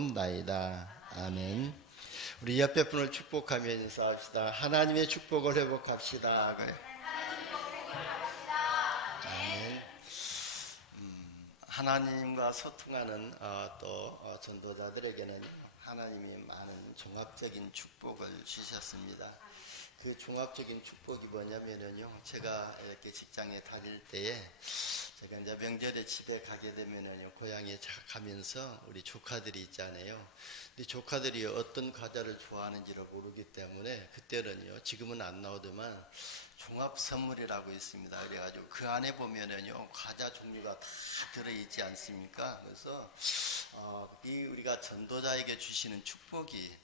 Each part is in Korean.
나이다. 아멘. 우리 옆에 분을 축복하며 인사합시다. 하나님의 축복을 회복합시다. 아멘. 하나님과 소통하는 전도자들에게는 하나님이 많은 종합적인 축복을 주셨습니다. 그 종합적인 축복이 뭐냐면요, 제가 이렇게 직장에 다닐 때에 제가 이제 명절에 집에 가게 되면은요, 고향에 가면서 우리 조카들이 있잖아요. 근데 조카들이 어떤 과자를 좋아하는지를 모르기 때문에 그때는요, 지금은 안 나오더만 종합 선물이라고 있습니다. 그래가지고 그 안에 보면은요, 과자 종류가 다 들어있지 않습니까? 그래서 우리가 전도자에게 주시는 축복이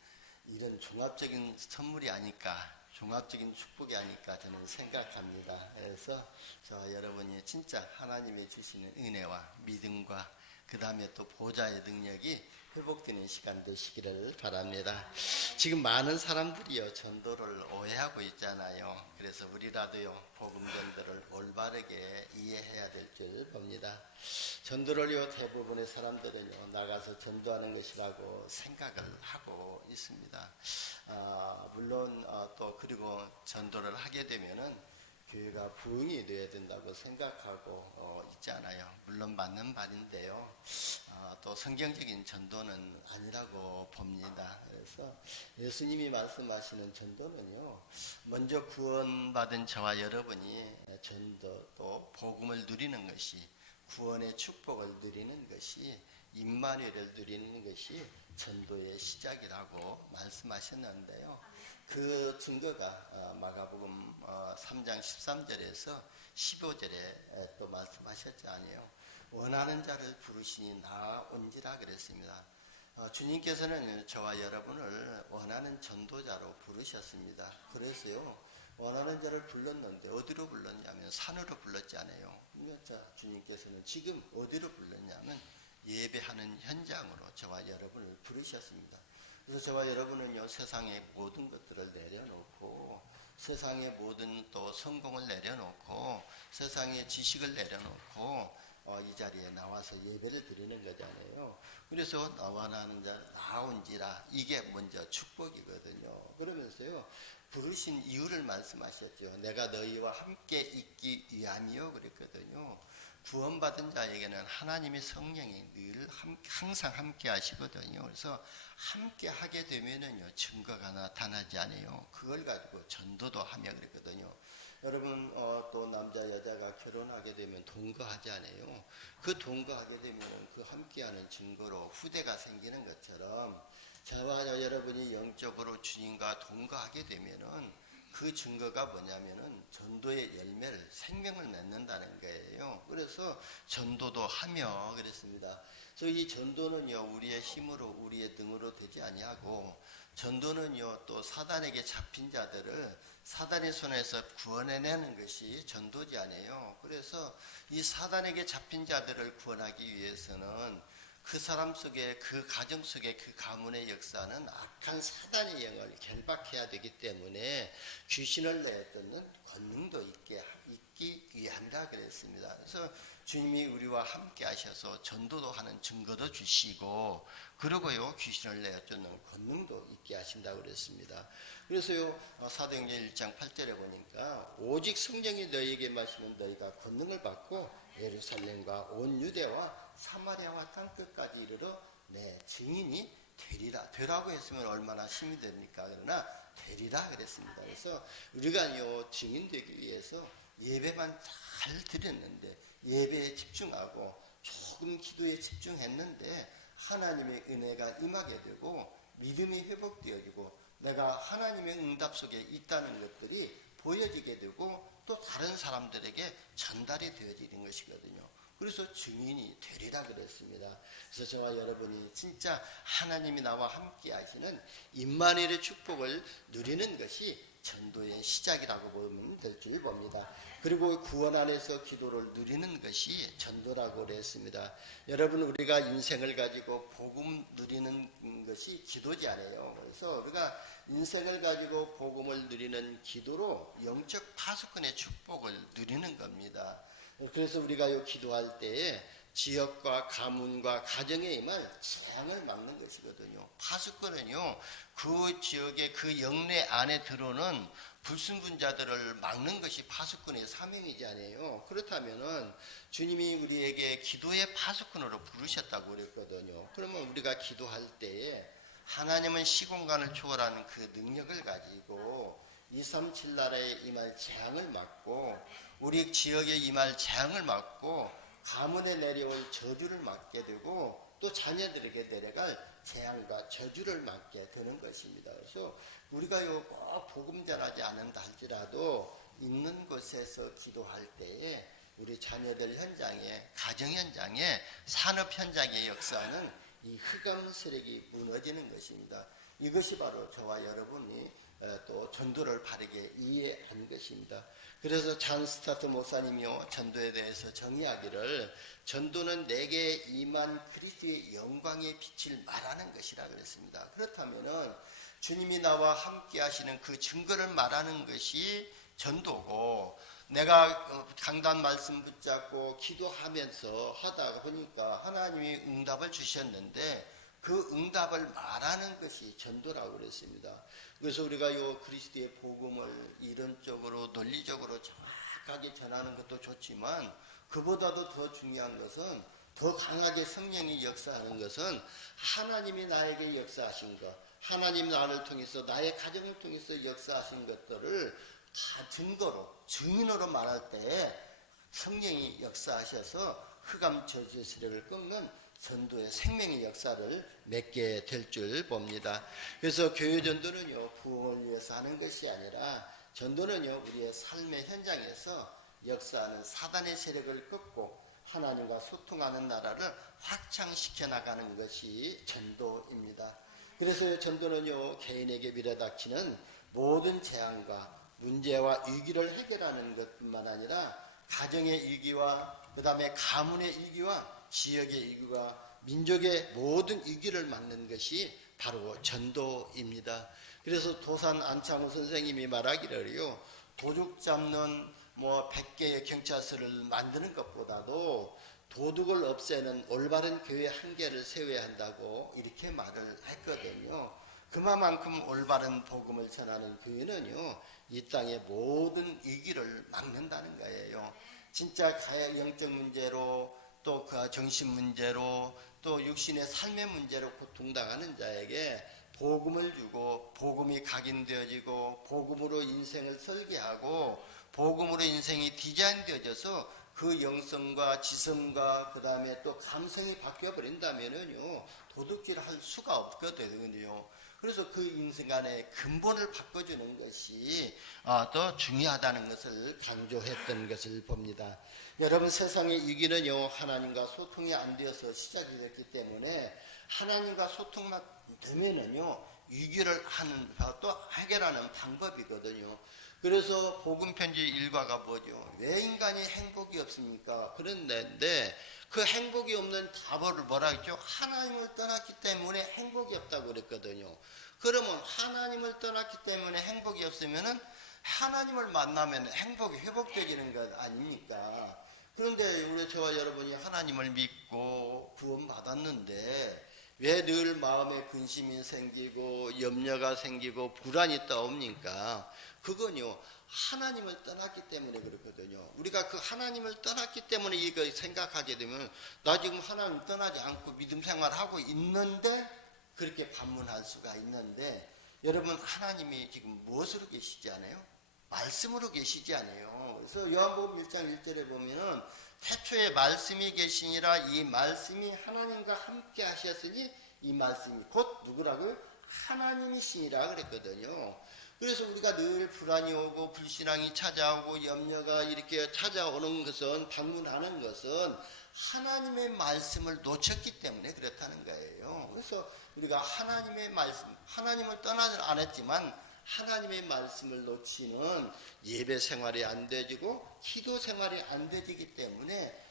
이런 종합적인 선물이 아닐까, 종합적인 축복이 아닐까 저는 생각합니다. 그래서 여러분이 진짜 하나님이 주시는 은혜와 믿음과 그 다음에 또 보좌의 능력이 회복되는 시간 되시기를 바랍니다. 지금 많은 사람들이요, 전도를 오해하고 있잖아요. 그래서 우리라도요, 복음 전도를 올바르게 이해해야 될 줄 봅니다. 전도를요, 대부분의 사람들은요, 나가서 전도하는 것이라고 생각을 하고 있습니다. 물론 또 그리고 전도를 하게 되면은 교회가 부흥이 되어야 된다고 생각하고 있잖아요. 물론 맞는 말인데요. 또 성경적인 전도는 아니라고 봅니다. 그래서 예수님이 말씀하시는 전도는요, 먼저 구원받은 저와 여러분이 전도 또 복음을 누리는 것이, 구원의 축복을 누리는 것이, 임마누엘을 누리는 것이 전도의 시작이라고 말씀하셨는데요. 그 증거가 마가복음 3장 13절에서 15절에 또 말씀하셨잖아요. 원하는 자를 부르시니 나온지라 그랬습니다. 주님께서는 저와 여러분을 원하는 전도자로 부르셨습니다. 그래서요, 원하는 자를 불렀는데 어디로 불렀냐면 산으로 불렀지 않아요. 주님께서는 지금 어디로 불렀냐면 예배하는 현장으로 저와 여러분을 부르셨습니다. 그래서 저와 여러분은요, 세상의 모든 것들을 내려놓고, 세상의 모든 또 성공을 내려놓고, 세상의 지식을 내려놓고 이 자리에 나와서 예배를 드리는 거잖아요. 그래서 원하는 자 나온지라, 이게 먼저 축복이거든요. 그러면서요, 부르신 이유를 말씀하셨죠. 내가 너희와 함께 있기 위함이요 그랬거든요. 구원받은 자에게는 하나님의 성령이 늘 항상 함께 하시거든요. 그래서 함께 하게 되면은요, 증거가 나타나지 않아요. 그걸 가지고 전도도 하며 그랬거든요. 여러분 또 남자 여자가 결혼하게 되면 동거하지 않아요. 그 동거하게 되면 그 함께하는 증거로 후대가 생기는 것처럼 저와 여러분이 영적으로 주님과 동거하게 되면은 그 증거가 뭐냐면은 전도의 열매를, 생명을 맺는다는 거예요. 그래서 전도도 하며 그랬습니다. 그래서 이 전도는요, 우리의 힘으로, 우리의 등으로 되지 아니하고, 전도는요, 또 사단에게 잡힌 자들을 사단의 손에서 구원해내는 것이 전도지 아니에요. 그래서 이 사단에게 잡힌 자들을 구원하기 위해서는 그 사람 속에, 그 가정 속에, 그 가문의 역사는 악한 사단의 영을 결박해야 되기 때문에 귀신을 내쫓는 권능도 있기 위함이라 그랬습니다. 그래서 주님이 우리와 함께 하셔서 전도도 하는 증거도 주시고, 그리고요, 귀신을 내쫓는 권능도 있게 하신다고 그랬습니다. 그래서요, 사도행전 1장 8절에 보니까 오직 성령이 너희에게 마시면 너희가 권능을 받고 예루살렘과 온 유대와 사마리아와 땅끝까지 이르러 내 증인이 되라고 했으면 얼마나 힘이 됩니까? 그러나 되리라 그랬습니다. 그래서 우리가요, 증인 되기 위해서 예배만 잘 드렸는데, 예배에 집중하고 조금 기도에 집중했는데 하나님의 은혜가 임하게 되고 믿음이 회복되어지고 내가 하나님의 응답 속에 있다는 것들이 보여지게 되고 또 다른 사람들에게 전달이 되어지는 것이거든요. 그래서 증인이 되리라 그랬습니다. 그래서 저와 여러분이 진짜 하나님이 나와 함께 하시는 임마누엘의 축복을 누리는 것이 전도의 시작이라고 보면 될 줄 봅니다. 그리고 구원 안에서 기도를 누리는 것이 전도라고 그랬습니다. 여러분, 우리가 인생을 가지고 복음 누리는 것이 기도지 않아요. 그래서 우리가 인생을 가지고 복음을 누리는 기도로 영적 파수꾼의 축복을 누리는 겁니다. 그래서 우리가 기도할 때에 지역과 가문과 가정에 임할 재앙을 막는 것이거든요. 파수꾼은요, 그 지역의 그 영내 안에 들어오는 불순분자들을 막는 것이 파수꾼의 사명이지 않아요. 그렇다면은 주님이 우리에게 기도의 파수꾼으로 부르셨다고 그랬거든요. 그러면 우리가 기도할 때에 하나님은 시공간을 초월하는 그 능력을 가지고 237 나라에 임할 재앙을 막고 우리 지역에 임할 재앙을 막고 가문에 내려올 저주를 막게 되고 또 자녀들에게 내려갈 재앙과 저주를 막게 되는 것입니다. 그래서 우리가요 꼭 복음 전하지 않는다 할지라도 있는 곳에서 기도할 때에 우리 자녀들 현장에, 가정 현장에, 산업 현장에 역사하는 이 흑암 세력이 무너지는 것입니다. 이것이 바로 저와 여러분이 또 전도를 바르게 이해한 것입니다. 그래서 잔 스타트 목사님이요 전도에 대해서 정의하기를 전도는 내게 임한 그리스도의 영광의 빛을 말하는 것이라 그랬습니다. 그렇다면은 주님이 나와 함께 하시는 그 증거를 말하는 것이 전도고, 내가 강단 말씀 붙잡고 기도하면서 하다가 보니까 하나님이 응답을 주셨는데 그 응답을 말하는 것이 전도라고 그랬습니다. 그래서 우리가 요 그리스도의 복음을 이론적으로 논리적으로 정확하게 전하는 것도 좋지만 그보다도 더 중요한 것은, 더 강하게 성령이 역사하는 것은 하나님이 나에게 역사하신 것, 하나님 나를 통해서 나의 가정을 통해서 역사하신 것들을 다 증거로, 증인으로 말할 때에 성령이 역사하셔서 흑암 저주의 세력을 끊는 전도의 생명의 역사를 맺게 될 줄 봅니다. 그래서 교회 전도는요 부흥을 위해서 하는 것이 아니라 전도는요 우리의 삶의 현장에서 역사하는 사단의 세력을 끊고 하나님과 소통하는 나라를 확장시켜 나가는 것이 전도입니다. 그래서 전도는요 개인에게 밀어닥치는 모든 재앙과 문제와 위기를 해결하는 것뿐만 아니라 가정의 위기와 그 다음에 가문의 위기와 지역의 위기와 민족의 모든 위기를 막는 것이 바로 전도입니다. 그래서 도산 안창호 선생님이 말하기를요 도둑 잡는 100개의 경찰서를 만드는 것보다도 도둑을 없애는 올바른 교회 한 개를 세워야 한다고 이렇게 말을 했거든요. 그만큼 올바른 복음을 전하는 교회는요 이 땅의 모든 위기를 막는다는 거예요. 진짜 영적 문제로 또 그 정신 문제로 또 육신의 삶의 문제로 고통당하는 자에게 복음을 주고 복음이 각인되어지고 복음으로 인생을 설계하고 복음으로 인생이 디자인되어져서 그 영성과 지성과 그 다음에 또 감성이 바뀌어버린다면은요 도둑질 할 수가 없거든요. 그래서 그 인생간의 근본을 바꿔주는 것이 더 중요하다는 것을 강조했던 것을 봅니다. 여러분, 세상의 위기는요 하나님과 소통이 안 되어서 시작이 됐기 때문에 하나님과 소통만 되면은요 위기를 하는 또 해결하는 방법이거든요. 그래서 복음 편지 일과가 뭐죠? 왜 인간이 행복이 없습니까? 그런데 그 행복이 없는 답을 뭐라 했죠? 하나님을 떠났기 때문에 행복이 없다고 그랬거든요. 그러면 하나님을 떠났기 때문에 행복이 없으면은 하나님을 만나면 행복이 회복되지는 것 아닙니까? 그런데 우리 저와 여러분이 하나님을 믿고 구원받았는데 왜 늘 마음에 근심이 생기고 염려가 생기고 불안이 떠옵니까? 그건요 하나님을 떠났기 때문에 그렇거든요. 우리가 그 하나님을 떠났기 때문에 이거 생각하게 되면 나 지금 하나님 떠나지 않고 믿음 생활하고 있는데 그렇게 반문할 수가 있는데, 여러분 하나님이 지금 무엇으로 계시지 않아요? 말씀으로 계시지 않아요. 그래서 요한복음 1장 1절에 보면은 태초에 말씀이 계시니라, 이 말씀이 하나님과 함께 하셨으니 이 말씀이 곧 누구라고요? 하나님이시니라 그랬거든요. 그래서 우리가 늘 불안이 오고 불신앙이 찾아오고 염려가 이렇게 찾아오는 것은, 방문하는 것은 하나님의 말씀을 놓쳤기 때문에 그렇다는 거예요. 그래서 우리가 하나님의 말씀, 하나님을 떠나지 않았지만 하나님의 말씀을 놓치는 예배 생활이 안 되지고 기도 생활이 안 되기 때문에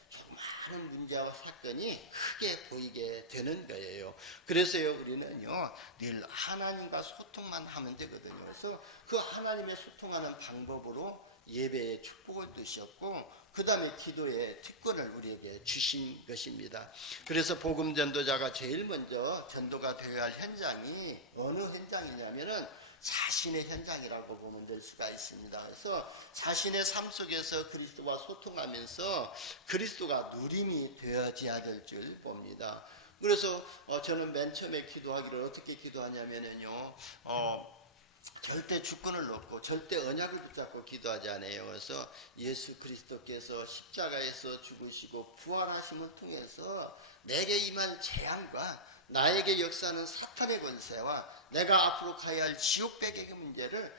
많은 문제와 사건이 크게 보이게 되는 거예요. 그래서요 우리는요 늘 하나님과 소통만 하면 되거든요. 그래서 그 하나님의 소통하는 방법으로 예배의 축복을 주셨고 그 다음에 기도의 특권을 우리에게 주신 것입니다. 그래서 복음 전도자가 제일 먼저 전도가 되어야 할 현장이 어느 현장이냐면은 자신의 현장이라고 보면 될 수가 있습니다. 그래서 자신의 삶 속에서 그리스도와 소통하면서 그리스도가 누림이 되어져야 될 줄 봅니다. 그래서 저는 맨 처음에 기도하기를 어떻게 기도하냐면요, 절대 주권을 놓고 절대 언약을 붙잡고 기도하지 않아요. 그래서 예수 그리스도께서 십자가에서 죽으시고 부활하심을 통해서 내게 임한 재앙과 나에게 역사하는 사탄의 권세와 내가 앞으로 가야 할 지옥 배경의 문제를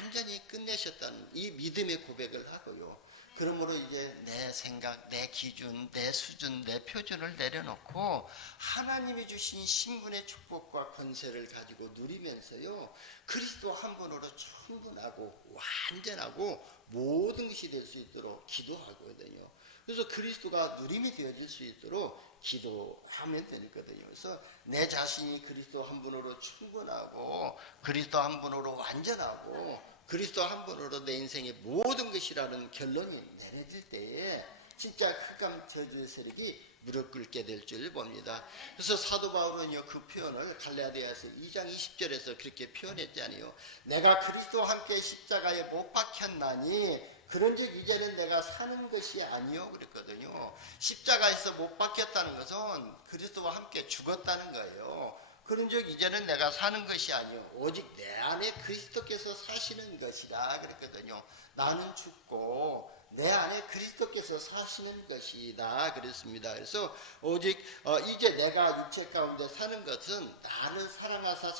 완전히 끝내셨다는 이 믿음의 고백을 하고요. 그러므로 이제 내 생각, 내 기준, 내 수준, 내 표준을 내려놓고 하나님이 주신 신분의 축복과 권세를 가지고 누리면서요, 그리스도 한 분으로 충분하고 완전하고 모든 것이 될 수 있도록 기도하거든요. 그래서 그리스도가 누림이 되어질 수 있도록 기도하면 되거든요. 그래서 내 자신이 그리스도 한 분으로 충분하고 그리스도 한 분으로 완전하고 그리스도 한 분으로 내 인생의 모든 것이라는 결론이 내려질 때에 진짜 흑암 저주의 세력이 무릎 꿇게 될 줄 봅니다. 그래서 사도 바울은요, 그 표현을 갈라디아서 2장 20절에서 그렇게 표현했잖아요. 내가 그리스도와 함께 십자가에 못 박혔나니 그런즉 이제는 내가 사는 것이 아니요 그랬거든요. 십자가에서 못 박혔다는 것은 그리스도와 함께 죽었다는 거예요. 그런즉 이제는 내가 사는 것이 아니요 오직 내 안에 그리스도께서 사시는 것이다 그랬거든요. 나는 죽고 내 안에 그리스도께서 사시는 것이다 그랬습니다. 그래서 오직 이제 내가 육체 가운데 사는 것은 나를 사랑하사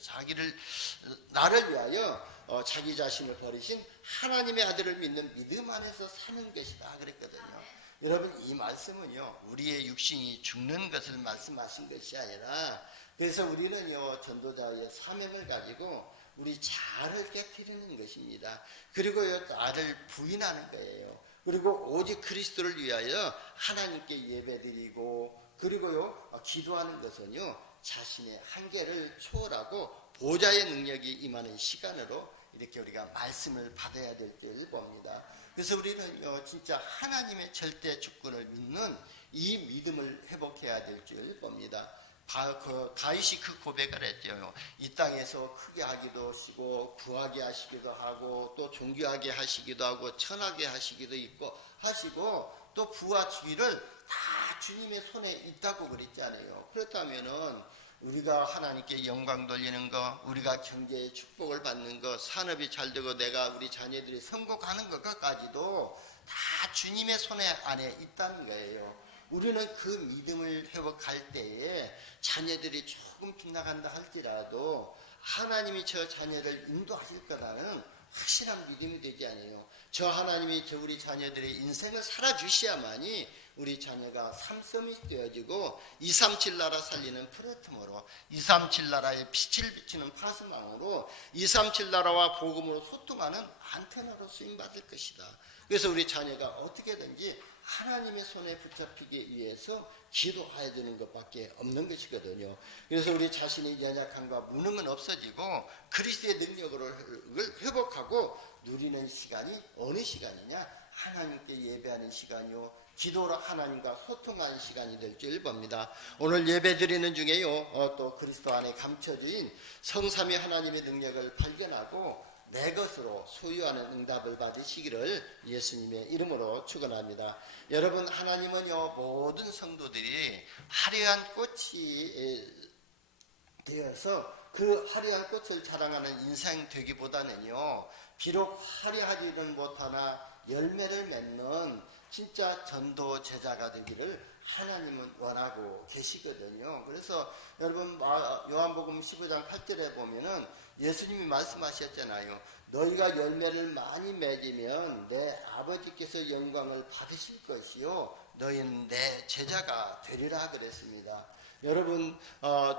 자기를 나를 위하여 자기 자신을 버리신 하나님의 아들을 믿는 믿음 안에서 사는 것이다 그랬거든요. 여러분, 이 말씀은요, 우리의 육신이 죽는 것을 말씀하신 것이 아니라, 그래서 우리는요, 전도자의 사명을 가지고 우리 자아를 깨뜨리는 것입니다. 그리고요, 나를 부인하는 거예요. 그리고 오직 그리스도를 위하여 하나님께 예배드리고, 그리고요, 기도하는 것은요, 자신의 한계를 초월하고 보좌의 능력이 임하는 시간으로 이렇게 우리가 말씀을 받아야 될 줄 봅니다. 그래서 우리는요, 진짜 하나님의 절대 주권을 믿는 이 믿음을 회복해야 될 줄 봅니다. 다윗이 그 고백을 했죠. 이 땅에서 크게 하기도 하시고 구하게 하시기도 하고 또 존귀하게 하시기도 하고 천하게 하시기도 하시고 또 부와 지위를 다 주님의 손에 있다고 그랬잖아요. 그렇다면은 우리가 하나님께 영광 돌리는 거, 우리가 경제의 축복을 받는 거, 산업이 잘 되고 내가 우리 자녀들이 성공하는 것까지도 다 주님의 손에 안에 있다는 거예요. 우리는 그 믿음을 회복할 때에 자녀들이 조금 빗나간다 할지라도 하나님이 저 자녀를 인도하실 거라는 확실한 믿음이 되지 않아요. 저 하나님이 우리 자녀들의 인생을 살아주셔야만이 우리 자녀가 삼섬이 되어지고 237 나라 살리는 플랫폼으로 237 나라에 빛을 비치는 파수망으로 237 나라와 복음으로 소통하는 안테나로 쓰임받을 것이다. 그래서 우리 자녀가 어떻게든지 하나님의 손에 붙잡히기 위해서 기도해야 되는 것밖에 없는 것이거든요. 그래서 우리 자신의 연약함과 무능은 없어지고 그리스도의 능력을 회복하고 누리는 시간이 어느 시간이냐? 하나님께 예배하는 시간이요, 기도로 하나님과 소통하는 시간이 될 줄 봅니다. 오늘 예배 드리는 중에요, 또 그리스도 안에 감춰진 성삼위 하나님의 능력을 발견하고 내 것으로 소유하는 응답을 받으시기를 예수님의 이름으로 축원합니다. 여러분, 하나님은요, 모든 성도들이 화려한 꽃이 되어서 그 화려한 꽃을 자랑하는 인생 되기보다는요, 비록 화려하지는 못하나 열매를 맺는 진짜 전도 제자가 되기를 하나님은 원하고 계시거든요. 그래서 여러분, 요한복음 15장 8절에 보면은 예수님이 말씀하셨잖아요. 너희가 열매를 많이 맺으면 내 아버지께서 영광을 받으실 것이요, 너희는 내 제자가 되리라 그랬습니다. 여러분,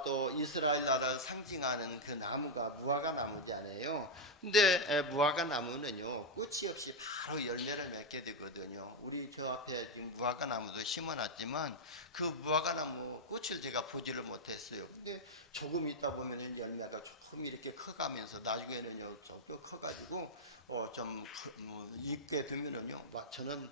또 이스라엘 나라를 상징하는 그 나무가 무화과 나무잖아요. 근데 무화과 나무는요, 꽃이 없이 바로 열매를 맺게 되거든요. 우리 저 앞에 지금 무화과 나무도 심어놨지만 그 무화과 나무 꽃을 제가 보지를 못했어요. 근데 조금 있다 보면은 열매가 조금 이렇게 커가면서 나중에는요 조금 커가지고 익게 되면은요 저는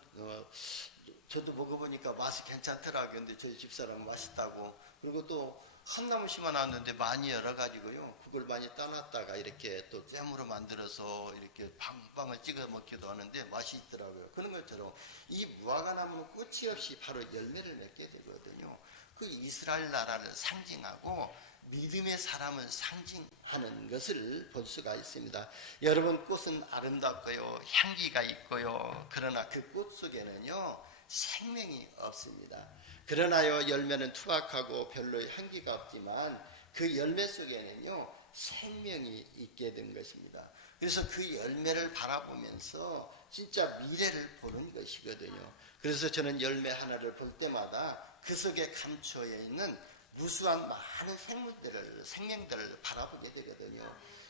저도 먹어보니까 맛이 괜찮더라고요. 근데 저희 집사람은 맛있다고. 그리고 또 한 나무 심어놨는데 많이 열어가지고요 그걸 많이 따놨다가 이렇게 또 잼으로 만들어서 이렇게 빵빵을 찍어 먹기도 하는데 맛이 있더라고요. 그런 것처럼 이 무화과나무는 끝이 없이 바로 열매를 맺게 되거든요. 그 이스라엘 나라를 상징하고 믿음의 사람을 상징하는 것을 볼 수가 있습니다. 여러분, 꽃은 아름답고요 향기가 있고요 그러나 그 꽃 속에는요 생명이 없습니다. 그러나요 열매는 투박하고 별로 향기가 없지만 그 열매 속에는요 생명이 있게 된 것입니다. 그래서 그 열매를 바라보면서 진짜 미래를 보는 것이거든요. 그래서 저는 열매 하나를 볼 때마다 그 속에 감춰 있는 무수한 많은 생명들을 바라보게 되거든요.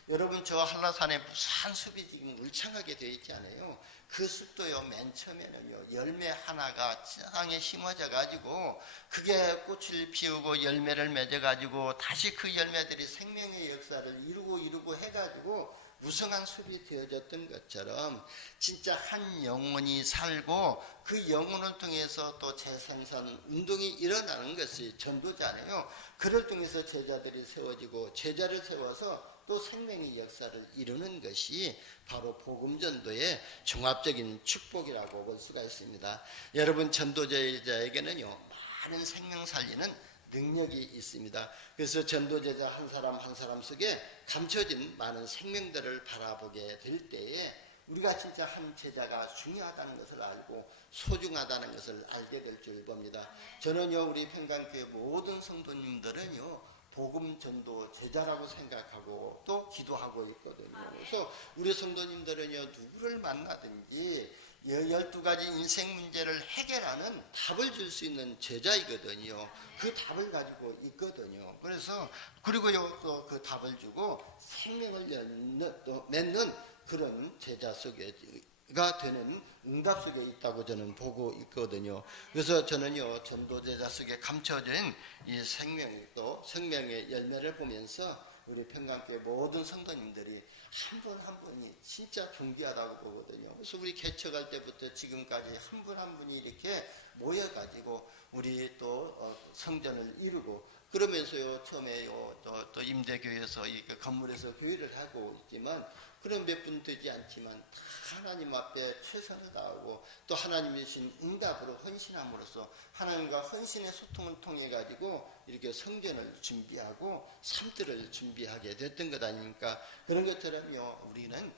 여러분, 저 한라산에 무수한 숲이 지금 울창하게 되어 있지 않아요? 그 숲도요 맨 처음에는요 열매 하나가 땅에 심어져 가지고 그게 꽃을 피우고 열매를 맺어 가지고 다시 그 열매들이 생명의 역사를 이루고 해가지고 무성한 숲이 되어졌던 것처럼 진짜 한 영혼이 살고 그 영혼을 통해서 또 재생산 운동이 일어나는 것이 전도자네요. 그를 통해서 제자들이 세워지고 제자를 세워서 또 생명의 역사를 이루는 것이 바로 복음전도의 종합적인 축복이라고 볼 수가 있습니다. 여러분, 전도제자에게는요 많은 생명 살리는 능력이 있습니다. 그래서 전도제자 한 사람 한 사람 속에 감춰진 많은 생명들을 바라보게 될 때에 우리가 진짜 한 제자가 중요하다는 것을 알고 소중하다는 것을 알게 될 줄 봅니다. 저는요 우리 평강교회 모든 성도님들은요 복음 전도 제자라고 생각하고 또 기도하고 있거든요. 그래서 우리 성도님들은요 누구를 만나든지 12가지 인생 문제를 해결하는 답을 줄 수 있는 제자이거든요. 그 답을 가지고 있거든요. 그래서 그리고요 또 그 답을 주고 생명을 맺는 그런 제자 속에가 되는 응답 속에 있다고 저는 보고 있거든요. 그래서 저는요 전도제자 속에 감춰진 이 생명의 열매를 보면서 우리 평강교회 모든 성도님들이 한 분 한 분이 진짜 존귀하다고 보거든요. 그래서 우리 개척할 때부터 지금까지 한 분 한 분이 이렇게 모여가지고 우리 또 성전을 이루고 그러면서요 처음에요 또 임대교회에서 이 건물에서 교회를 하고 있지만 그런 몇 분 되지 않지만 다 하나님 앞에 최선을 다하고 또 하나님이 주신 응답으로 헌신함으로써 하나님과 헌신의 소통을 통해 가지고 이렇게 성전을 준비하고 삶들을 준비하게 됐던 것 아닙니까? 그런 것처럼요 우리는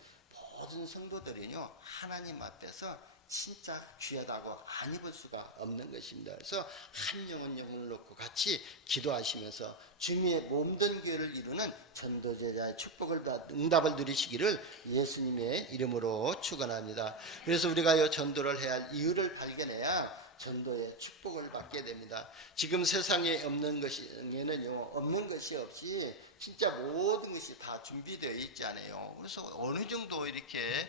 모든 성도들이요 하나님 앞에서 진짜 귀하다고 안 입을 수가 없는 것입니다. 그래서 한 영혼을 놓고 같이 기도하시면서 주님의 몸된 교회를 이루는 전도제자의 축복을 응답을 누리시기를 예수님의 이름으로 축원합니다. 그래서 우리가 전도를 해야 할 이유를 발견해야 전도의 축복을 받게 됩니다. 지금 세상에 없는 것이 없이 진짜 모든 것이 다 준비되어 있지 않아요. 그래서 어느 정도 이렇게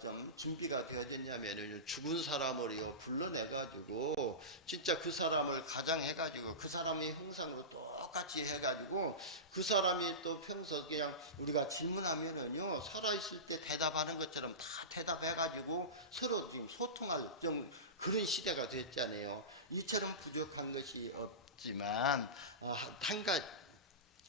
좀 준비가 되어졌냐면 죽은 사람을요 불러내가지고 진짜 그 사람을 가장해가지고 그 사람의 형상으로 똑같이 해가지고 그 사람이 또 평소 그냥 우리가 질문하면은요 살아있을 때 대답하는 것처럼 다 대답해가지고 서로 지금 소통할 좀 그런 시대가 됐잖아요. 이처럼 부족한 것이 없지만 한 가지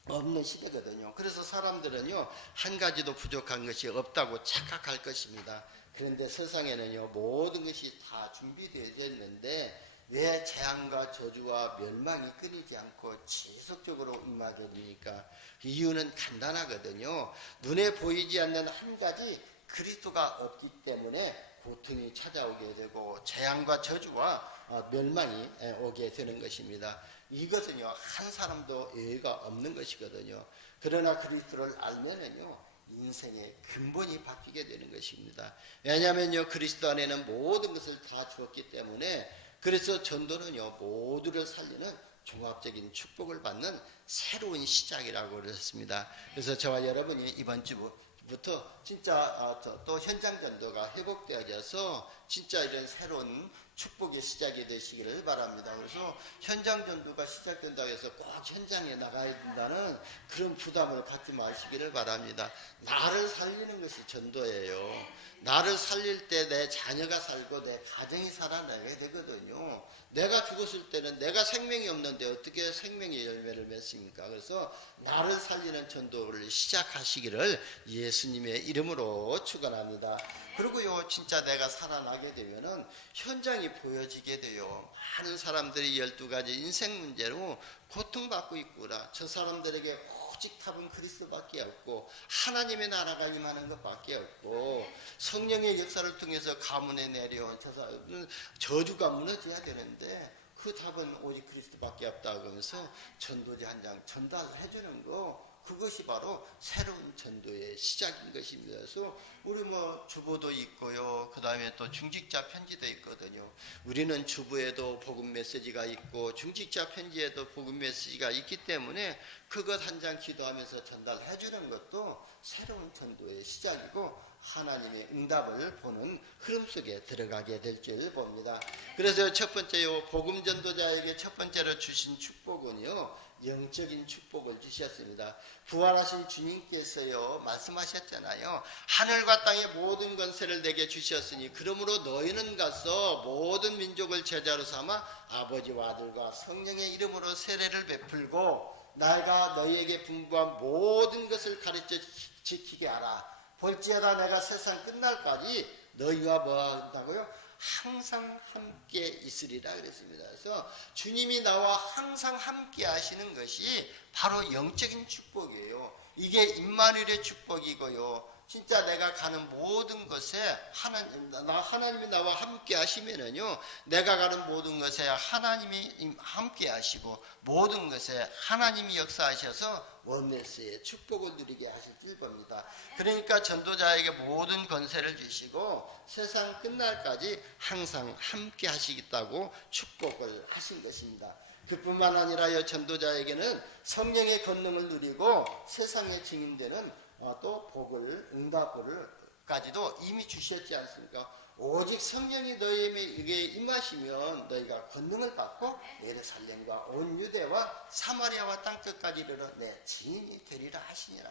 없는 시대거든요. 그래서 사람들은요 한 가지도 부족한 것이 없다고 착각할 것입니다. 그런데 세상에는요 모든 것이 다 준비되어 있는데 왜 재앙과 저주와 멸망이 끊이지 않고 지속적으로 임하게 됩니까? 이유는 간단하거든요. 눈에 보이지 않는 한 가지 그리스도가 없기 때문에 고통이 찾아오게 되고 재앙과 저주와 멸망이 오게 되는 것입니다. 이것은요 한 사람도 예외가 없는 것이거든요. 그러나 그리스도를 알면은요 인생의 근본이 바뀌게 되는 것입니다. 왜냐하면요 그리스도 안에는 모든 것을 다 주었기 때문에 그래서 전도는요 모두를 살리는 종합적인 축복을 받는 새로운 시작이라고 그랬습니다. 그래서 저와 여러분이 이번 주부터 진짜 또 현장 전도가 회복되어져서 진짜 이런 새로운 축복의 시작이 되시기를 바랍니다. 그래서 현장 전도가 시작된다고 해서 꼭 현장에 나가야 된다는 그런 부담을 갖지 마시기를 바랍니다. 나를 살리는 것이 전도예요. 나를 살릴 때 내 자녀가 살고 내 가정이 살아나게 되거든요. 내가 죽었을 때는 내가 생명이 없는데 어떻게 생명의 열매를 맺습니까? 그래서 나를 살리는 전도를 시작하시기를 예수님의 이름으로 축원합니다. 그리고요, 진짜 내가 살아나게 되면은 현장이 보여지게 돼요. 많은 사람들이 12가지 인생 문제로 고통받고 있구나. 저 사람들에게 오직 답은 그리스도밖에 없고 하나님의 나라가 임하는 것밖에 없고 성령의 역사를 통해서 가문에 내려온 저 사람은 저주가 무너져야 되는데 그 답은 오직 그리스도밖에 없다고 하면서 전도지 한 장 전달해 주는 거, 그것이 바로 새로운 전도의 시작인 것입니다. 그래서 우리 주보도 있고요. 그 다음에 또 중직자 편지도 있거든요. 우리는 주보에도 복음 메시지가 있고 중직자 편지에도 복음 메시지가 있기 때문에 그것 한 장 기도하면서 전달해 주는 것도 새로운 전도의 시작이고 하나님의 응답을 보는 흐름 속에 들어가게 될 줄 봅니다. 그래서 첫 번째요, 복음 전도자에게 첫 번째로 주신 축복은요, 영적인 축복을 주셨습니다. 부활하신 주님께서요 말씀하셨잖아요. 하늘과 땅의 모든 권세를 내게 주셨으니 그러므로 너희는 가서 모든 민족을 제자로 삼아 아버지와 아들과 성령의 이름으로 세례를 베풀고 내가 너희에게 분부한 모든 것을 가르쳐 지키게 하라. 볼지어다 내가 세상 끝날까지 너희와 뭐 한다고요? 항상 함께 있으리라 그랬습니다. 그래서 주님이 나와 항상 함께 하시는 것이 바로 영적인 축복이에요. 이게 임마누엘의 축복이고요. 진짜 내가 가는 모든 것에 하나님이 나와 함께 하시면은요, 내가 가는 모든 것에 하나님이 함께 하시고 모든 것에 하나님이 역사하셔서 원네스의 축복을 누리게 하실 줄 봅니다. 그러니까 전도자에게 모든 권세를 주시고 세상 끝날까지 항상 함께 하시겠다고 축복을 하신 것입니다. 그뿐만 아니라 전도자에게는 성령의 권능을 누리고 세상에 증인되는 또 복을, 응답을까지도 이미 주셨지 않습니까? 오직 성령이 너희에게 임하시면 너희가 권능을 받고 예루살렘과 온 유대와 사마리아와 땅끝까지 이르러 내 증인이 되리라 하시니라.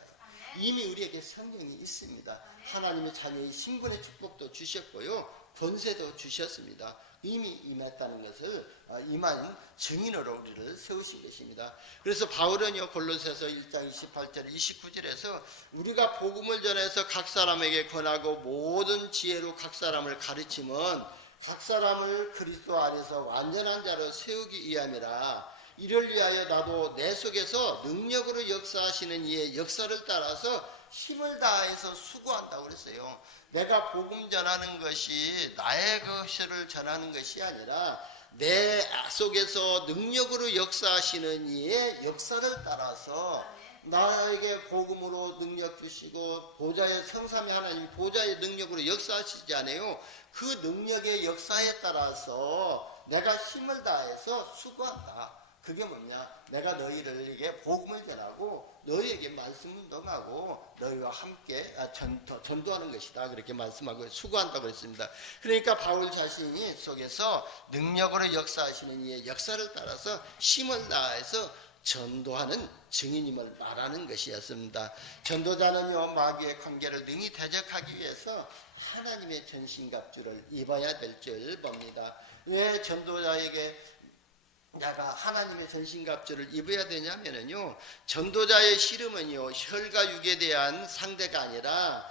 이미 우리에게 성령이 있습니다. 하나님의 자녀의 신분의 축복도 주셨고요, 권세도 주셨습니다. 이미 임했다는 것을 임한 증인으로 우리를 세우신 것입니다. 그래서 바울은요, 골로새서 1장 28절 29절에서 우리가 복음을 전해서 각 사람에게 권하고 모든 지혜로 각 사람을 가르치면 각 사람을 그리스도 안에서 완전한 자로 세우기 위함이라. 이를 위하여 나도 내 속에서 능력으로 역사하시는 이의 역사를 따라서 힘을 다해서 수고한다고 그랬어요. 내가 복음 전하는 것이 나의 것을 전하는 것이 아니라 내 속에서 능력으로 역사하시는 이의 역사를 따라서 나에게 복음으로 능력 주시고 보좌의 성삼위 하나님 보좌의 능력으로 역사하시지 않아요. 그 능력의 역사에 따라서 내가 힘을 다해서 수고한다. 그게 뭐냐? 내가 너희들에게 복음을 전하고 너희에게 말씀 운동하고 너희와 함께 전도하는 것이다. 그렇게 말씀하고 수고한다고 그랬습니다. 그러니까 바울 자신이 속에서 능력으로 역사하시는 이의 역사를 따라서 힘을 다해서 전도하는 증인임을 말하는 것이었습니다. 전도자는요, 마귀의 관계를 능히 대적하기 위해서 하나님의 전신갑주를 입어야 될 줄 봅니다. 왜 전도자에게 내가 하나님의 전신갑주를 입어야 되냐면요, 전도자의 씨름은요, 혈과 육에 대한 상대가 아니라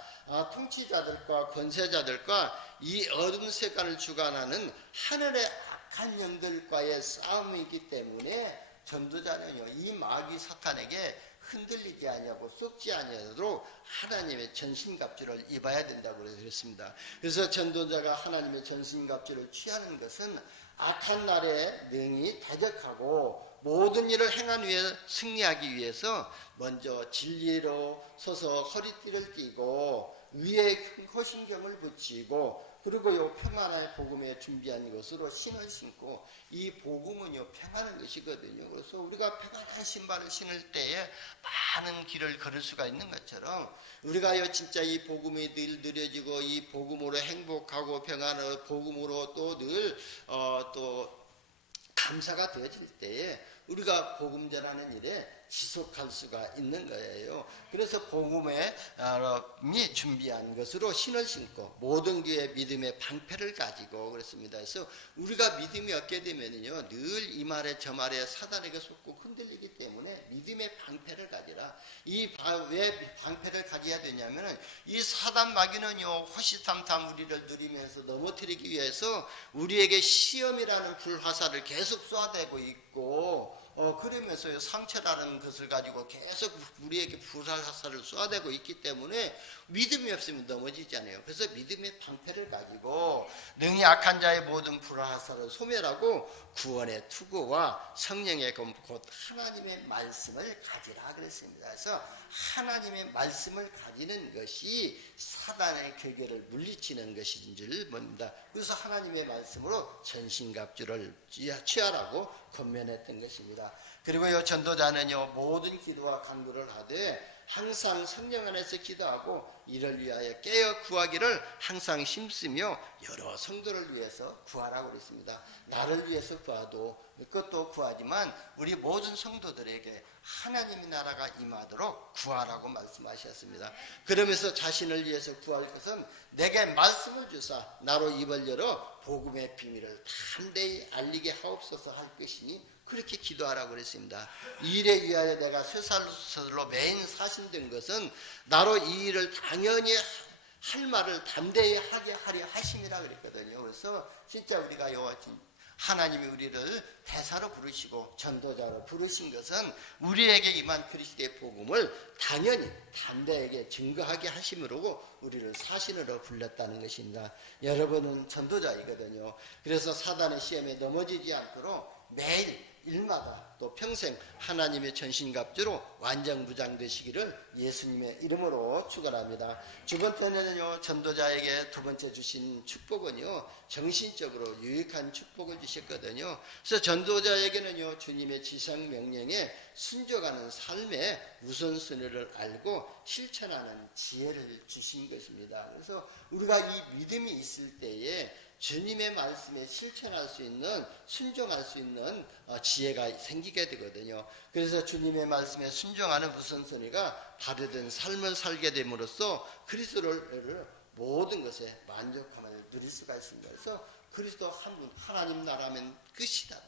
통치자들과 권세자들과 이 어둠 세간을 주관하는 하늘의 악한 영들과의 싸움이기 때문에 전도자는요, 이 마귀 사탄에게 흔들리지 아니하고 썩지 아니하도록 하나님의 전신갑주를 입어야 된다고 그랬습니다. 그래서 전도자가 하나님의 전신갑주를 취하는 것은 악한 날에 능히 대적하고 모든 일을 행한 후에 승리하기 위해서 먼저 진리로 서서 허리띠를 띠고 위에 허신경을 붙이고 그리고요, 평안의 복음에 준비한 것으로 신을 신고, 이 복음은요, 평안한 것이거든요. 그래서 우리가 평안한 신발을 신을 때에 많은 길을 걸을 수가 있는 것처럼 우리가요, 진짜 이 복음이 늘 누려지고 이 복음으로 행복하고 평안한 복음으로 또 늘 또 감사가 되어질 때에 우리가 복음전하는 일에 지속할 수가 있는 거예요. 그래서 복음에 준비한 것으로 신을 신고 모든 교회 믿음의 방패를 가지고 그랬습니다. 그래서 우리가 믿음이 없게 되면요 늘 이 말에 저 말에 사단에게 속고 흔들리기 때문에 믿음의 방패를 가지라. 왜 방패를 가져야 되냐면은 이 사단 마귀는요 호시탐탐 우리를 누리면서 넘어뜨리기 위해서 우리에게 시험이라는 불화살을 계속 쏘아대고 있고 그러면서 상처라는 것을 가지고 계속 우리에게 불화살을 쏘아대고 있기 때문에 믿음이 없으면 넘어지잖아요. 그래서 믿음의 방패를 가지고 능히 악한 자의 모든 불화살을 소멸하고 구원의 투구와 성령의 곧 하나님의 말씀을 가지라 그랬습니다. 그래서 하나님의 말씀을 가지는 것이 사단의 결계를 물리치는 것인 줄 봅니다. 그래서 하나님의 말씀으로 전신갑주를 취하라고 권면했던 것입니다. 그리고요 전도자는요 모든 기도와 간구를 하되 항상 성령 안에서 기도하고 이를 위하여 깨어 구하기를 항상 힘쓰며 여러 성도를 위해서 구하라고 그랬습니다. 나를 위해서 구하도 그것도 구하지만 우리 모든 성도들에게 하나님의 나라가 임하도록 구하라고 말씀하셨습니다. 그러면서 자신을 위해서 구할 것은 내게 말씀을 주사 나로 입을 열어 복음의 비밀을 담대히 알리게 하옵소서 할 것이니 그렇게 기도하라고 그랬습니다. 이 일에 위하여 내가 쇠살로 매인 사신된 것은 나로 이 일을 당연히 할 말을 담대히 하게 하려 하심이라 그랬거든요. 그래서 진짜 우리가 하나님이 우리를 대사로 부르시고 전도자로 부르신 것은 우리에게 임한 그리스도의 복음을 당연히 담대하게 증거하게 하심으로 우리를 사신으로 불렀다는 것입니다. 여러분은 전도자이거든요. 그래서 사단의 시험에 넘어지지 않도록 매일 일마다 또 평생 하나님의 전신갑주로 완전무장되시기를 예수님의 이름으로 축원합니다. 두 번째는요 전도자에게 두 번째 주신 축복은요 정신적으로 유익한 축복을 주셨거든요. 그래서 전도자에게는요 주님의 지상 명령에 순종하는 삶의 우선순위를 알고 실천하는 지혜를 주신 것입니다. 그래서 우리가 이 믿음이 있을 때에 주님의 말씀에 실천할 수 있는 순종할 수 있는 지혜가 생기게 되거든요. 그래서 주님의 말씀에 순종하는 우선순위가 바르든 삶을 살게 됨으로써 그리스도를 모든 것에 만족함을 누릴 수가 있습니다. 그래서 그리스도 한 분 하나님 나라면 끝이다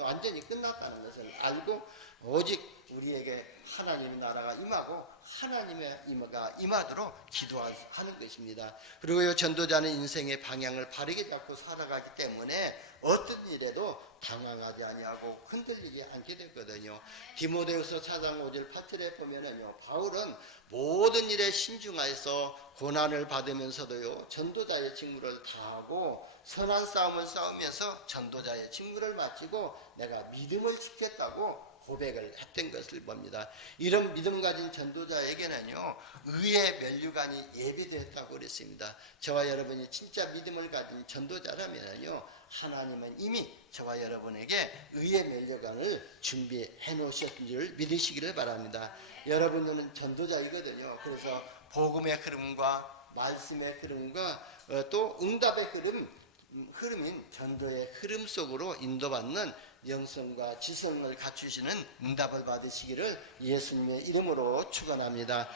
완전히 끝났다는 것을 알고 오직 우리에게 하나님의 나라가 임하고 하나님의 임하가 임하도록 기도하는 것입니다. 그리고 전도자는 인생의 방향을 바르게 잡고 살아가기 때문에 어떤 일에도 당황하지 아니하고 흔들리지 않게 됐거든요. 디모데후서 4장 5절 8절에 보면은요 바울은 모든 일에 신중하여서 고난을 받으면서도요 전도자의 직무를 다하고 선한 싸움을 싸우면서 전도자의 직무를 마치고 내가 믿음을 지켰다고 고백을 했던 것을 봅니다. 이런 믿음 가진 전도자에게는요 의의 면류관이 예비되었다고 그랬습니다. 저와 여러분이 진짜 믿음을 가진 전도자라면요 하나님은 이미 저와 여러분에게 의의 면류관을 준비해 놓으셨던 줄 믿으시기를 바랍니다. 여러분은 전도자이거든요. 그래서 복음의 흐름과 말씀의 흐름과 또 응답의 흐름인 전도의 흐름 속으로 인도받는 영성과 지성을 갖추시는 응답을 받으시기를 예수님의 이름으로 축원합니다.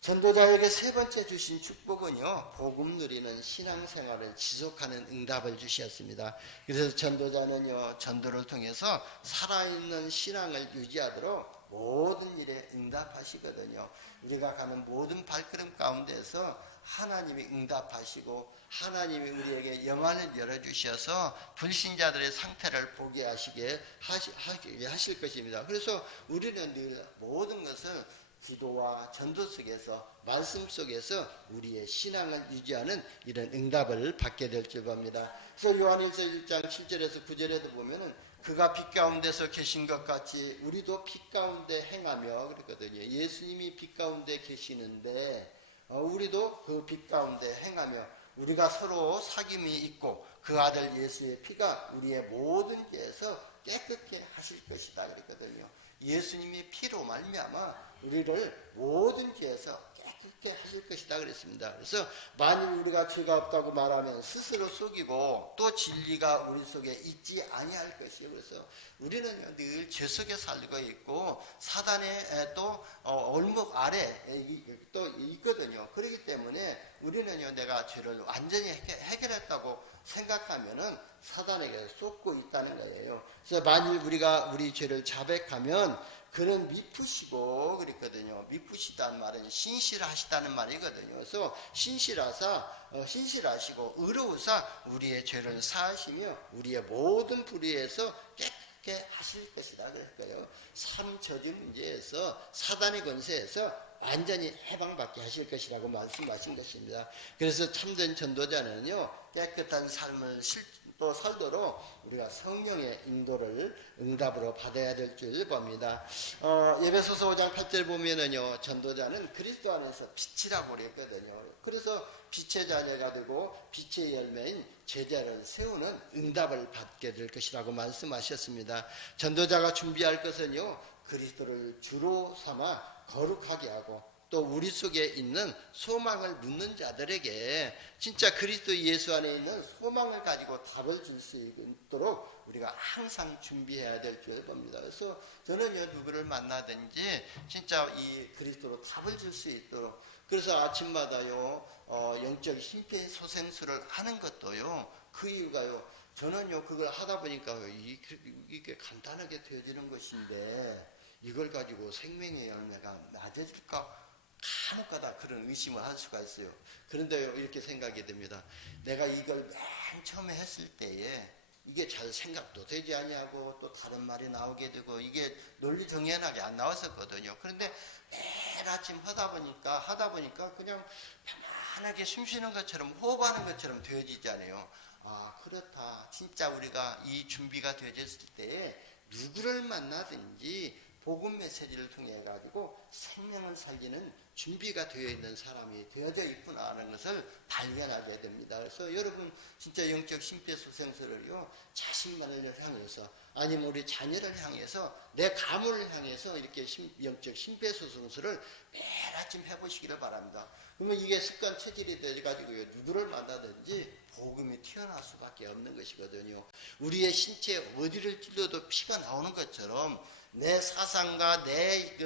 전도자에게 세 번째 주신 축복은요 복음 누리는 신앙생활을 지속하는 응답을 주셨습니다. 그래서 전도자는요 전도를 통해서 살아있는 신앙을 유지하도록 모든 일에 응답하시거든요. 우리가 가는 모든 발걸음 가운데서 하나님이 응답하시고 하나님이 우리에게 영안을 열어주셔서 불신자들의 상태를 보게 하시게 하실 것입니다. 그래서 우리는 늘 모든 것을 기도와 전도 속에서 말씀 속에서 우리의 신앙을 유지하는 이런 응답을 받게 될 줄 봅니다. 그래서 요한일서 1장 7절에서 9절에도 보면은 그가 빛 가운데서 계신 것 같이 우리도 빛 가운데 행하며 그랬거든요. 예수님이 빛 가운데 계시는데 우리도 그 빛 가운데 행하며 우리가 서로 사귐이 있고 그 아들 예수의 피가 우리의 모든 죄에서 깨끗게 하실 것이다 그랬거든요. 예수님이 피로 말미암아 우리를 모든 죄에서 깨끗게 하실 것이다 그랬습니다. 그래서 만일 우리가 죄가 없다고 말하면 스스로 속이고 또 진리가 우리 속에 있지 아니할 것이에요. 그래서 우리는 늘 죄 속에 살고 있고 사단의 또 올목 아래 또 있거든요. 그렇기 때문에 우리는요, 내가 죄를 완전히 해결했다고 생각하면은 사단에게 쏟고 있다는 거예요. 그래서 만일 우리가 우리 죄를 자백하면 그는 미쁘시고 그랬거든요. 미쁘시다는 말은 신실하시다는 말이거든요. 그래서 신실하시고 의로우사 우리의 죄를 사하시며 우리의 모든 불의에서 깨끗게 하실 것이다 그랬어요. 삶 저주 문제에서 사단의 권세에서 완전히 해방받게 하실 것이라고 말씀하신 것입니다. 그래서 참된 전도자는요, 깨끗한 삶을 또 살도록 우리가 성령의 인도를 응답으로 받아야 될 줄 봅니다. 에베소서 5장 8절 보면은요, 전도자는 그리스도 안에서 빛이라고 그랬거든요. 그래서 빛의 자녀가 되고 빛의 열매인 제자를 세우는 응답을 받게 될 것이라고 말씀하셨습니다. 전도자가 준비할 것은요, 그리스도를 주로 삼아 거룩하게 하고 또 우리 속에 있는 소망을 묻는 자들에게 진짜 그리스도 예수 안에 있는 소망을 가지고 답을 줄 수 있도록 우리가 항상 준비해야 될 줄 봅니다. 그래서 저는요, 누구를 만나든지 진짜 이 그리스도로 답을 줄 수 있도록, 그래서 아침마다요 영적 심폐소생술을 하는 것도요, 그 이유가요, 저는요 그걸 하다 보니까 이게 간단하게 되어지는 것인데 이걸 가지고 생명의 열매가 낮아질까 간혹가다 그런 의심을 할 수가 있어요. 그런데요, 이렇게 생각이 됩니다. 내가 이걸 맨 처음에 했을 때에 이게 잘 생각도 되지 아니하고 또 다른 말이 나오게 되고 이게 논리 정연하게 안 나왔었거든요. 그런데 매일 아침 하다 보니까 그냥 편안하게 숨 쉬는 것처럼 호흡하는 것처럼 되어지잖아요. 아, 그렇다. 진짜 우리가 이 준비가 되어졌을 때에 누구를 만나든지 복음 메시지를 통해 가지고 생명을 살리는 준비가 되어 있는 사람이 되어져 있구나 하는 것을 발견하게 됩니다. 그래서 여러분 진짜 영적 심폐소생술을요, 자신만을 향해서 아니면 우리 자녀를 향해서 내 가문을 향해서 이렇게 영적 심폐소생술을 매일 아침 해보시기를 바랍니다. 그러면 이게 습관 체질이 돼가지고요, 누구를 만나든지 복음이 튀어나올 수밖에 없는 것이거든요. 우리의 신체 어디를 찔러도 피가 나오는 것처럼 내 사상과 내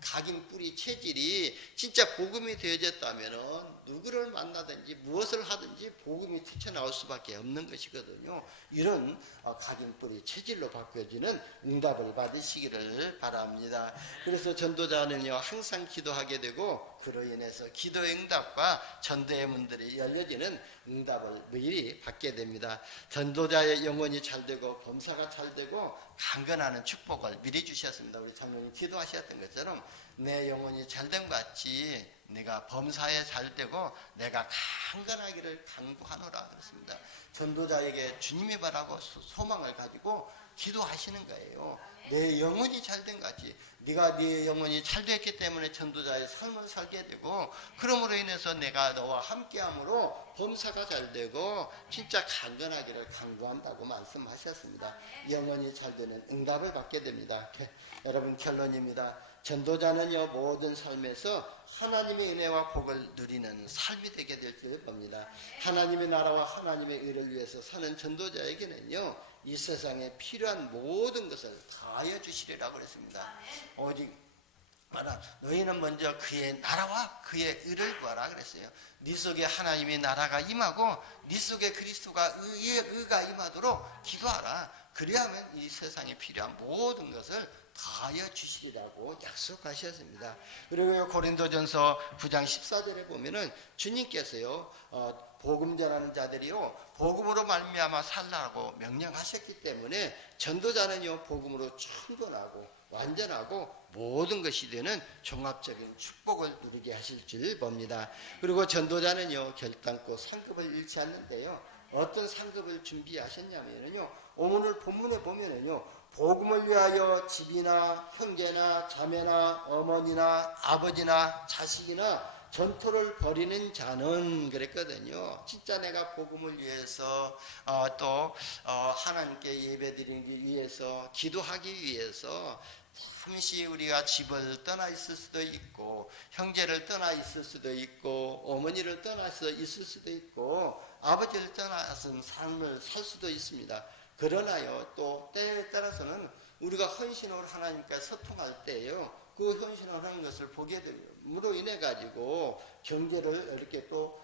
각인 뿌리 체질이 진짜 복음이 되어졌다면은 누구를 만나든지 무엇을 하든지 복음이 튀쳐나올 수밖에 없는 것이거든요. 이런 각인 뿌리 체질로 바뀌어지는 응답을 받으시기를 바랍니다. 그래서 전도자는요, 항상 기도하게 되고 그로 인해서 기도의 응답과 전도의 문들이 열려지는 응답을 미리 받게 됩니다. 전도자의 영혼이 잘되고 범사가 잘되고 강건하는 축복을 미리 주셨습니다. 우리 장로님 기도하셨던 것처럼 내 영혼이 잘된 것 같이 내가 범사에 잘되고 내가 강건하기를 간구하노라 그랬습니다. 전도자에게 주님이 바라고 소망을 가지고 기도하시는 거예요. 내 영혼이 잘된 것 같이 네가 네 영혼이 잘됐기 때문에 전도자의 삶을 살게 되고 그러므로 인해서 내가 너와 함께함으로 범사가 잘되고 진짜 강건하기를 간구한다고 말씀하셨습니다. 영혼이 잘되는 응답을 받게 됩니다. 여러분 결론입니다. 전도자는요, 모든 삶에서 하나님의 은혜와 복을 누리는 삶이 되게 될 줄 봅니다. 하나님의 나라와 하나님의 의를 위해서 사는 전도자에게는요, 이 세상에 필요한 모든 것을 다하여 주시리라고 그랬습니다. 오직 너희는 먼저 그의 나라와 그의 의를 구하라 그랬어요. 네 속에 하나님의 나라가 임하고 네 속에 그리스도가 의가 임하도록 기도하라. 그래야만 이 세상에 필요한 모든 것을 다하여 주시리라고 약속하셨습니다. 그리고 고린도전서 9장 14절에 보면은 주님께서요, 복음 전하는 자들이요, 복음으로 말미암아 살라고 명령하셨기 때문에 전도자는요, 복음으로 충분하고 완전하고 모든 것이 되는 종합적인 축복을 누리게 하실 줄 봅니다. 그리고 전도자는요, 결단코 상급을 잃지 않는데요, 어떤 상급을 준비하셨냐면요, 오늘 본문에 보면은요, 복음을 위하여 집이나 형제나 자매나 어머니나 아버지나 자식이나 전토를 벌이는 자는 그랬거든요. 진짜 내가 복음을 위해서 또 하나님께 예배드리기 위해서 기도하기 위해서 잠시 우리가 집을 떠나 있을 수도 있고 형제를 떠나 있을 수도 있고 어머니를 떠나서 있을 수도 있고 아버지를 떠나서 삶을 살 수도 있습니다. 그러나요, 또 때에 따라서는 우리가 헌신으로 하나님과 소통할 때요, 그 헌신을 하는 것을 보게 됨으로 인해 가지고 경제를 이렇게 또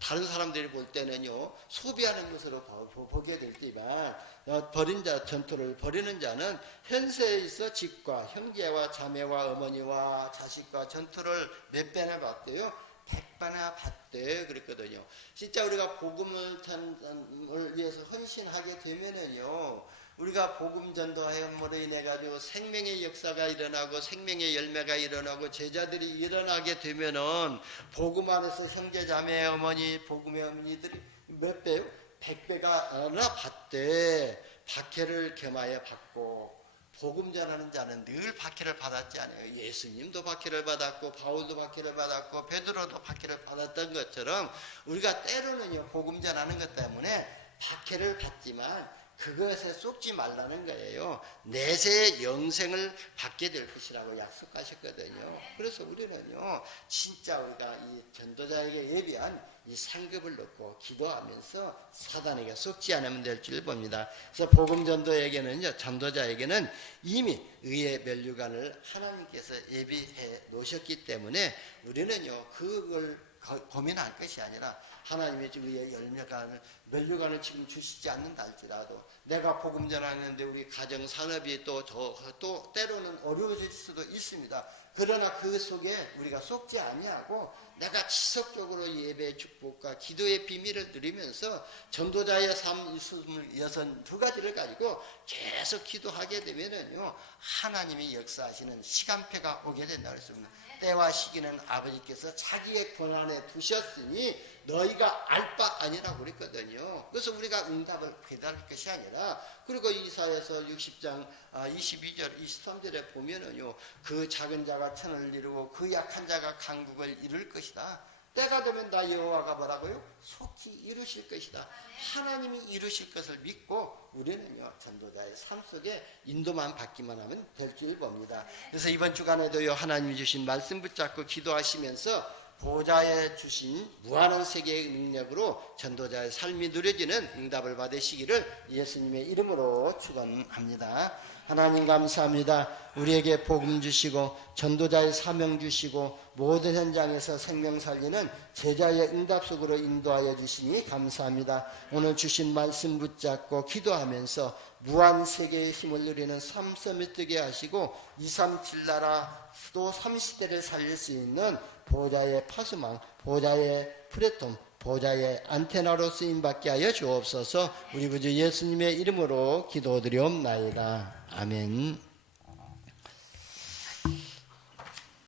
다른 사람들이 볼 때는요, 소비하는 것으로 보게 되지만, 전투를 벌이는 자는 현세에 있어 집과 형제와 자매와 어머니와 자식과 전투를 몇 배나 받대요? 100배나 받대 그랬거든요. 진짜 우리가 복음을 위해서 헌신하게 되면은요, 우리가 복음 전도하였음으로 인해 가지고 생명의 역사가 일어나고 생명의 열매가 일어나고 제자들이 일어나게 되면은 복음 안에서 형제 자매 어머니 복음의 어머니들이 몇 배요? 100배가 받대. 박해를 겸하여 받고, 복음 전하는 자는 늘 박해를 받았지 않아요. 예수님도 박해를 받았고 바울도 박해를 받았고 베드로도 박해를 받았던 것처럼 우리가 때로는요, 복음 전하는 것 때문에 박해를 받지만 그것에 속지 말라는 거예요. 내세의 영생을 받게 될 것이라고 약속하셨거든요. 그래서 우리는요, 진짜 우리가 이 전도자에게 예비한 이 상급을 넣고 기도하면서 사단에게 속지 않으면 될 줄 봅니다. 그래서 복음 전도에게는요, 전도자에게는 이미 의의 면류관을 하나님께서 예비해 놓으셨기 때문에 우리는요, 그걸 고민할 것이 아니라 하나님의 의의 면류관을 지금 주시지 않는다 할지라도 내가 복음 전하는데 우리 가정 산업이 또 때로는 어려워질 수도 있습니다. 그러나 그 속에 우리가 속지 아니하고 내가 지속적으로 예배의 축복과 기도의 비밀을 누리면서 전도자의 삶 62가지를 가지고 계속 기도하게 되면은요, 하나님이 역사하시는 시간표가 오게 된다 그랬습니다. 때와 시기는 아버지께서 자기의 권한에 두셨으니 너희가 알 바 아니라고 그랬거든요. 그래서 우리가 응답을 배달할 것이 아니라, 그리고 이사야서 60장 22절 23절에 보면은요, 그 작은 자가 천을 이루고 그 약한 자가 강국을 이룰 것이다. 때가 되면 나 여호와가 뭐라고요? 속히 이루실 것이다. 하나님이 이루실 것을 믿고 우리는요, 전도자의 삶 속에 인도만 받기만 하면 될 줄 봅니다. 그래서 이번 주간에도요, 하나님이 주신 말씀 붙잡고 기도하시면서 보좌에 주신 무한한 세계의 능력으로 전도자의 삶이 누려지는 응답을 받으시기를 예수님의 이름으로 축원합니다. 하나님 감사합니다. 우리에게 복음 주시고 전도자의 사명 주시고 모든 현장에서 생명 살리는 제자의 응답 속으로 인도하여 주시니 감사합니다. 오늘 주신 말씀 붙잡고 기도하면서 무한 세계의 힘을 누리는 삼섬이 뜨게 하시고 237 나라 또 30대를 살릴 수 있는 보좌의 파수망, 보좌의 플랫폼, 보좌의 안테나로 쓰임받게 하여 주옵소서. 우리 구주 예수님의 이름으로 기도드리옵나이다. 아멘.